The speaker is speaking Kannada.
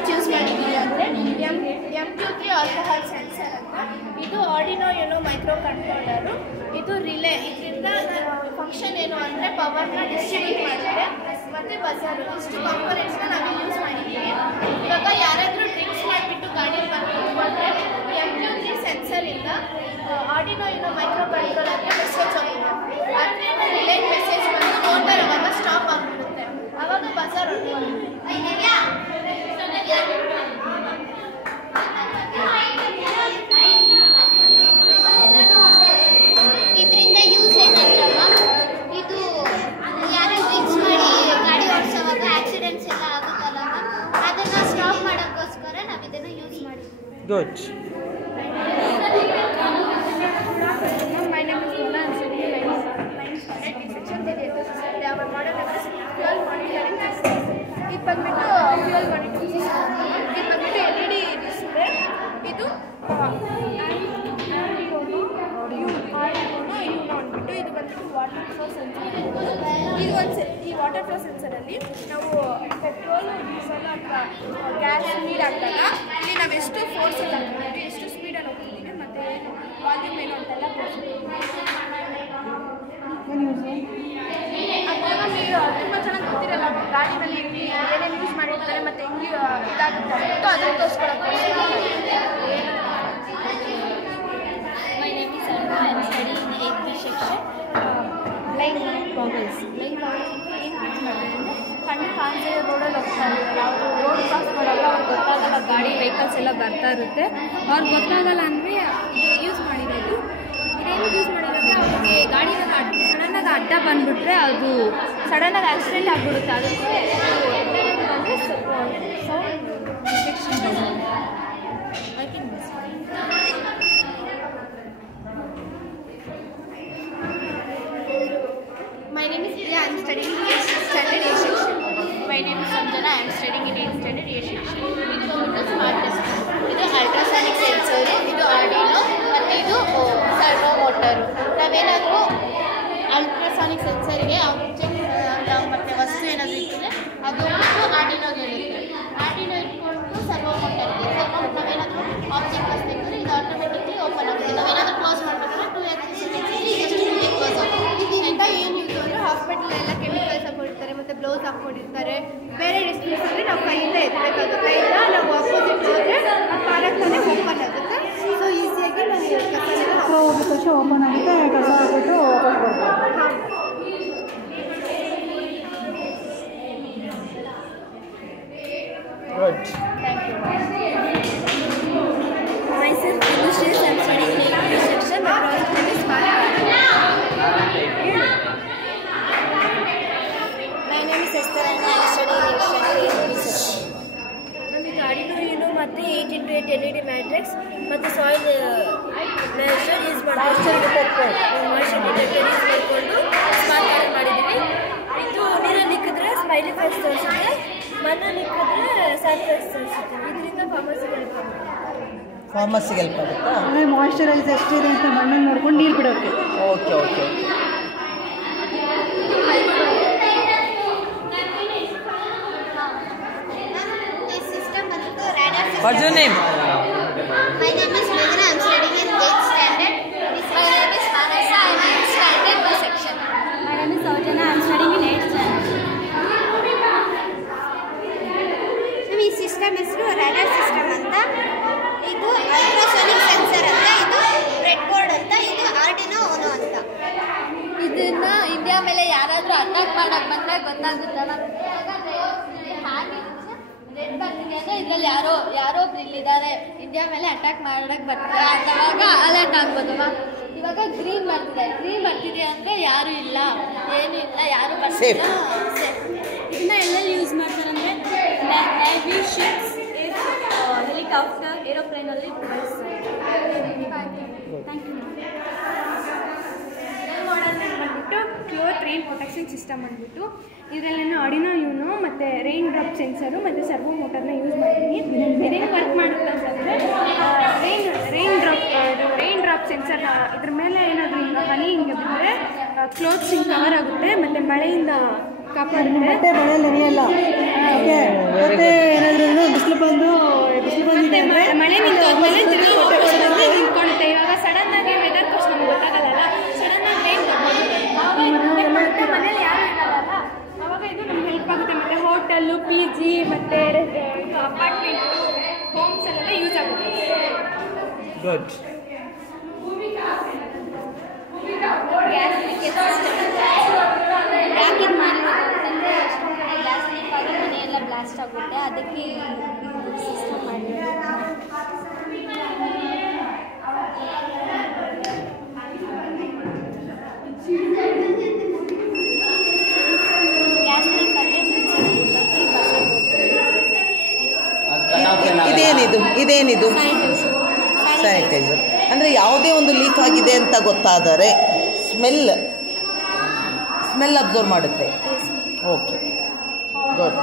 ಕಾಂಪೊನೆಂಟ್ಸ್ ಯೂಸ್ ಮಾಡಿದ್ದೀವಿ ಅಂದರೆ MQ3 ಆಲ್ಕೋಹಾಲ್ ಸೆನ್ಸರ್ ಅಂತ. ಇದು ಆರ್ಡಿನೋ ಯುನೋ ಮೈಕ್ರೋ ಕಂಟ್ರೋಲರು. ಇದು ರಿಲೇ. ಇದರಿಂದ ಫಂಕ್ಷನ್ ಏನು ಅಂದರೆ ಪವರ್ನ ಡಿಸ್ಟ್ರಿಬ್ಯೂಟ್ ಮಾಡುತ್ತೆ ಮತ್ತು ಬಜಾರು. ಇಷ್ಟು ಕಾಂಪೊನೆಂಟ್ಸ್ನ ನಾವು ಯೂಸ್ ಮಾಡಿದ್ದೀವಿ. ಇವಾಗ ಯಾರಾದರೂ ಡ್ರಿಂಕ್ಸ್ ಮಾಡಿಬಿಟ್ಟು ಗಾಡಿ ಬಂದು ಕೂತ್ಕೊಂಡ್ರೆ MQ3 ಸೆನ್ಸರಿಂದ ಆರ್ಡಿನೋ ಯುನೋ ಮೈಕ್ರೋ ಕಂಟ್ರೋಲರ್ಗೆ ಮೆಸೇಜ್ ಹೋಗುತ್ತೆ. ಅದರಿಂದ ರಿಲೇ ಮೆಸೇಜ್ ಬಂದು ಮೋಟರ್ ಅವಾಗ ಸ್ಟಾಪ್ ಆಗಿಬಿಡುತ್ತೆ. ಆವಾಗ ಬಜಾರ್ ಹೊರಟೋಗುತ್ತೆ. ಇದರಿಂದ ಯೂಸ್ ಏನಂದ್ರಲ್ಲ, ಇದು ಯಾರು ಡ್ರಿಂಕ್ಸ್ ಮಾಡಿ ಗಾಡಿ ಓಡಿಸೋವಾಗ ಆಕ್ಸಿಡೆಂಟ್ಸ್ ಎಲ್ಲ ಆಗುತ್ತಲ್ಲ, ಅದನ್ನು ಸ್ಟಾಪ್ ಮಾಡೋಕ್ಕೋಸ್ಕರ ನಾವು ಇದನ್ನು ಯೂಸ್ ಮಾಡಿದ್ವಿ. Good. My name is Mona. I'm studying in 9th standard section. Our model is fuel monitoring system. ಇದು ಬಂದ್ಬಿಟ್ಟು ಫ್ಯೂಯಲ್ ಮಾನಿಟರಿಂಗ್ ಸಿಸ್ಟಮ್. ಇದು ಬಂದ್ಬಿಟ್ಟು LED ಡಿಸ್ಪ್ಲೇ. ಇದು ಆರ್ಡಿನೋ ಅಂದ್ಬಿಟ್ಟು ಇದು ಬಂದ್ಬಿಟ್ಟು ವಾಟರ್ ಫ್ಲೋ ಸೆನ್ಸರ್. ಈ ವಾಟರ್ ಫ್ಲೋ ಸೆನ್ಸರಲ್ಲಿ ನಾವು ಪೆಟ್ರೋಲ್, ಡೀಸೆಲ್ ಅಥವಾ ಗ್ಯಾಸ್ ನೀರು ಹಾಕಿದಾಗ ಇಲ್ಲಿ ನಾವು ಎಷ್ಟು ಫೋರ್ಸಲ್ಲಿ ಹಾಕ್ತಿದ್ದೀವಿ, ಎಷ್ಟು ಸ್ಪೀಡಲ್ಲಿ ಹೋಗ್ತಿದ್ದೀವಿ ಮತ್ತು ವಾಲ್ಯೂಮ್ ಏನು ಅಂತೆಲ್ಲ ತೋರಿಸ್ತೀವಿ. ಅದನ್ನು ನೀವು ತುಂಬ ಚೆನ್ನಾಗಿ ಗೊತ್ತಿರಲ್ಲ ಗಾಡಿನಲ್ಲಿ ಏನೇನು ಯೂಸ್ ಮಾಡಿರ್ತಾರೆ ಮತ್ತು ಹೆಂಗೆ ಇದಾಗುತ್ತೆ ಅಂದ್ಬಿಟ್ಟು ಅದನ್ನು ತೋರಿಸ್ಕೊಳಕ್ಕೆ. My name is Aruna. I am studying in 8th section. Blind goggles ಏನು ಯೂಸ್ ಮಾಡ್ತಾರೆ? ಕಣ್ಣು ಕಾಣಿಸೋ ರೋಡಲ್ಲಿ ಹೋಗ್ತಾ ಇರ್ತಾರೆ, ಅವರು ರೋಡ್ ಕ್ರಾಸ್ ಮಾಡೋಲ್ಲ, ಅವ್ರಿಗೆ ಗೊತ್ತಾಗಲ್ಲ, ಗಾಡಿ ವೆಹಿಕಲ್ಸ್ ಎಲ್ಲ ಬರ್ತಾ ಇರುತ್ತೆ, ಅವ್ರಿಗೆ ಗೊತ್ತಾಗಲ್ಲ ಅಂದರೆ ಯೂಸ್ ಮಾಡಿರೋದು. ಇದೇನು ಯೂಸ್ ಮಾಡಿರೋದ್ರೆ ಅವ್ರಿಗೆ ಗಾಡಿನ ಸಡನ್ನಾಗಿ ಅಡ್ಡ ಬಂದುಬಿಟ್ರೆ ಅದು ಸಡನ್ನಾಗಿ ಆಕ್ಸಿಡೆಂಟ್ ಆಗಿಬಿಡುತ್ತೆ. ಅದಕ್ಕೆ sound detection My name is Priya. I am studying in 8th standard A section. My name is Sanjana. I am studying in 8th standard A section. ಇದು ಬಂದ್ಬಿಟ್ಟು ಸ್ಮಾರ್ಟ್ ಟೆಸ್ಟ್. ಇದು ಅಲ್ಟ್ರಾಸಾನಿಕ್ ಸೆನ್ಸರು, ಇದು ಆರ್ಡಿನೋ ಮತ್ತು ಇದು ಸರ್ವೋ ಮೋಟರು. ನಾವೇನಾದರೂ ಅಲ್ಟ್ರಾಸಾನಿಕ್ ಸೆನ್ಸರ್ಗೆ ಆಬ್ಜೆಕ್ಟ್ ಮತ್ತು ವಸ್ತು ಏನಾದರೂ ಇದ್ದರೆ ಅದು ಆರ್ಡಿನೋಗೆ ಇರುತ್ತೆ. ಆರ್ಡಿನೋ ಇಟ್ಕೊಂಡು ಸರ್ವೋ ಮೋಟರ್ಗೆ ನಾವೇನಾದರೂ ಆಬ್ಜೆಕ್ಟ್ ವಸ್ತು ಇದ್ದರೆ ಇದು ಆಟೋಮೆಟಿಕ್ಲಿ ಓಪನ್ ಆಗುತ್ತೆ. ನಾವೇನಾದರೂ ಕ್ಲೋಸ್ ಮಾಡಬೇಕಾದ್ರೆ 2x ಸೆಕೆಂಡ್ಸಲ್ಲಿ ಜಸ್ಟ್ ಕ್ಲೋಸ್ ಆಗುತ್ತೆ. ಇದರಿಂದ ಏನು ಯೂಸ್ ಅಂದರೆ ಹಾಸ್ಪಿಟಲ್ ಎಲ್ಲ ಕೆಮಿಕಲ್ಸ್ ಹಾಕೊಂಡಿರ್ತಾರೆ ಮತ್ತು ಬ್ಲೌಸ್ ಹಾಕ್ಕೊಂಡಿರ್ತಾರೆ. ಬೇರೆ ಡಿಸ್ಟೆನ್ಸಲ್ಲಿ ನಾವು ಕೈಯಿಂದ ಎತ್ತಬೇಕಾಗುತ್ತೆ. ಇಲ್ಲ ನಾವು ಆಪೋಸಿಟ್ ಹೋದರೆ ಆ ಕಾರಕ್ತಾನೆ ಓಪನ್ ಆಗುತ್ತೆ. ಸೊ ಈಸಿಯಾಗಿ ನಾವು ಹೋಗಿದ ತಕ್ಷಣ ಓಪನ್ ಆಗುತ್ತೆ, ಕಸ ಹಾಕ್ಬಿಟ್ಟು ವಾಪಸ್ ಬರ್ಬೋದು. Good. Myself, Illustrious. I am studying in 8th section. My project name is Smart. My name is Esther and I am studying in 8th standard section. ನಮಗೆ ಆರ್ಡಿನೋ ಯುನೋ ಮತ್ತು 8x8 LED ಮ್ಯಾಟ್ರಿಕ್ಸ್ ಮತ್ತು soil measure use moisture detector use ಮಾಡಿಕೊಂಡು ಸ್ಮಾರ್ಟ್ ಕಾರ್ಡ್ ಮಾಡಿದ್ದೀವಿ. ಇದು ನೀರಲ್ಲಿ ಇಕ್ಕಿದ್ರೆ ಸ್ಮೈಲಿ ಫೇಸ್ ತೋರಿಸುತ್ತೆ, ಮಣ್ಣಲ್ಲಿ ಇಕ್ಕಿದ್ರೆ ಸ್ಯಾಡ್ ಫೇಸ್ ತೋರಿಸುತ್ತೆ. ಇದರಿಂದ ಫಾರ್ಮಸಿಗೆ ಹೆಲ್ಪ್ ಆಗುತ್ತಾ? ಅಂದರೆ ಮಾಯಿಶ್ಚರೈಸ್ ಎಷ್ಟಿದೆ ಅಂತ ಮಣ್ಣನ್ನು ನೋಡ್ಕೊಂಡು ನೀರು ಬಿಡೋಕ್ಕೆ. Okay okay okay. This system ಬಂದ್ಬಿಟ್ಟು radar system. What's your name? My name is Meghna. I am studying in 8th standard. My name is Manasa. I am in standard B section. My name is Saujana. I am studying in 8th standard. ಈ ಸಿಸ್ಟಮ್ ಹೆಸರು ರಾಡಾರ್ ಸಿಸ್ಟಮ್ ಅಂತ. ಇದು ಅಲ್ಟ್ರಾಸೋನಿಕ್ ಸೆನ್ಸರ್ ಅಂತ, ಇದು ಬ್ರೆಡ್ ಬೋರ್ಡ್ ಅಂತ, ಇದು ಆರ್ಡಿನೋ ಯುನೋ ಅಂತ. ಇದನ್ನ ಇಂಡಿಯಾ ಮೇಲೆ ಯಾರಾದರೂ ಅಟ್ಯಾಕ್ ಮಾಡಕ್ಕೆ ಬಂದರೆ ಗೊತ್ತಾಗುತ್ತಲ್ಲ, ರೆಡ್ ಬರ್ತಿದೆ ಅಂದರೆ ಇದರಲ್ಲಿ ಯಾರೋ ಒಬ್ರು ಇಲ್ಲಿದ್ದಾರೆ, ಇಂಡಿಯಾ ಮೇಲೆ ಅಟ್ಯಾಕ್ ಮಾಡಕ್ಕೆ ಬರ್ತಾರೆ ಅಂತವಾಗ ಅಲರ್ಟ್ ಆಗ್ಬೋದಲ್ವ. ಇವಾಗ ಗ್ರೀನ್ ಬರ್ತಿದೆ ಅಂದರೆ ಯಾರೂ ಇಲ್ಲ, ಏನೂ ಇಲ್ಲ, ಯಾರು ಬರ್ತಿಲ್ಲ, ಸೇಫ್. ಇದನ್ನ ಎಲ್ಲೆಲ್ಲಿ ಯೂಸ್ ಮಾಡ್ತಾರೆ ಅಂದರೆ ನೇವಿ ಶಿಪ್ಸ್, ಹೆಲಿಕಾಪ್ಟರ್, ಏರೋಪ್ಲೇನಲ್ಲಿ ಬಳಸ್ತಾರೆ. Thank you. ಮಾಡಲ್ ಬಂದ್ಬಿಟ್ಟು ಕ್ಲೋತ್ ರೈನ್ ಪ್ರೊಟೆಕ್ಷನ್ ಸಿಸ್ಟಮ್ ಅಂದ್ಬಿಟ್ಟು ಇದರಲ್ಲೇನು ಆರ್ಡಿನೋ ಯುನೋ ಮತ್ತು ರೈನ್ ಡ್ರಾಪ್ ಸೆನ್ಸರು ಮತ್ತು ಸರ್ವೋ ಮೋಟರ್ನ ಯೂಸ್ ಮಾಡಿದ್ದೀನಿ. ಇದೇನು ವರ್ಕ್ ಮಾಡುತ್ತೆ ಅಂತಂದರೆ ರೈನ್ ಡ್ರಾಪ್ ಸೆನ್ಸರ್ ಇದ್ರ ಮೇಲೆ ಏನಾದರೂ ಹಿಂಗೆ ಹನಿ ಹಿಂಗೆ ಬಿದ್ದರೆ ಕ್ಲೋತ್ಸ್ ಹಿಂಗೆ ಕವರ್ ಆಗುತ್ತೆ ಮತ್ತು ಮಳೆಯಿಂದ ಕಾಪಾಡುತ್ತೆ. ಮಳೆಯಲ್ಲಿ ನೆನೆಯಲ್ಲ. ಮತ್ತೆ ಏನಾದರೂ ಬಿಸಿಲು ಬಂದು ಆಮೇಲೆ ತಿರುಗಿ ಹೊಟ್ಟೆ ಕೊಡೋದ್ರಿಂದ ನಿಂತ್ಕೊಳ್ಳುತ್ತೆ. ಇವಾಗ ಸಡನ್ನಾಗಿ ವೆದರ್ ಕೋಸ್ಟ್ ನಮ್ಗೆ ಗೊತ್ತಾಗಲ್ಲ, ಸಡನ್ನಾಗಿ ರೈನ್ ಬರ್ಬೋದು, ಮನೇಲಿ ಯಾರು ಇರಲ್ಲ, ಆವಾಗ ಇದು ನಮ್ಗೆ ಹೆಲ್ಪ್ ಆಗುತ್ತೆ. ಮತ್ತು ಹೋಟೆಲ್ಲು, PG ಮತ್ತು ಅಪಾರ್ಟ್ಮೆಂಟು, ಹೋಮ್ಸಲ್ಲೆಲ್ಲ ಯೂಸ್ ಆಗುತ್ತೆ. ಗುಡ್. ಯಾಕೆ ಇದು ಮಾಡಬೇಕು ಅಂತಂದರೆ ಎಷ್ಟೊಂದು ಕಡೆ ಗ್ಯಾಸ್ ಲೀಕ್ ಆಗಿ ಮನೆಯೆಲ್ಲ ಬ್ಲಾಸ್ಟ್ ಆಗುತ್ತೆ, ಅದಕ್ಕೆ ಸಿಸ್ಟಮ್ ಮಾಡಿರೋದು. ಗ್ಯಾಸ್ ಲೀಕ್ ಆದರೆ ಇದೇನಿದು ಸ್ಯಾನಿಟೈಸರ್. ಅಂದರೆ ಯಾವುದೇ ಒಂದು ಲೀಕ್ ಆಗಿದೆ ಅಂತ ಗೊತ್ತಾದರೆ ಸ್ಮೆಲ್ ಅಬ್ಸರ್ವ್ ಮಾಡುತ್ತೆ. Okay, good.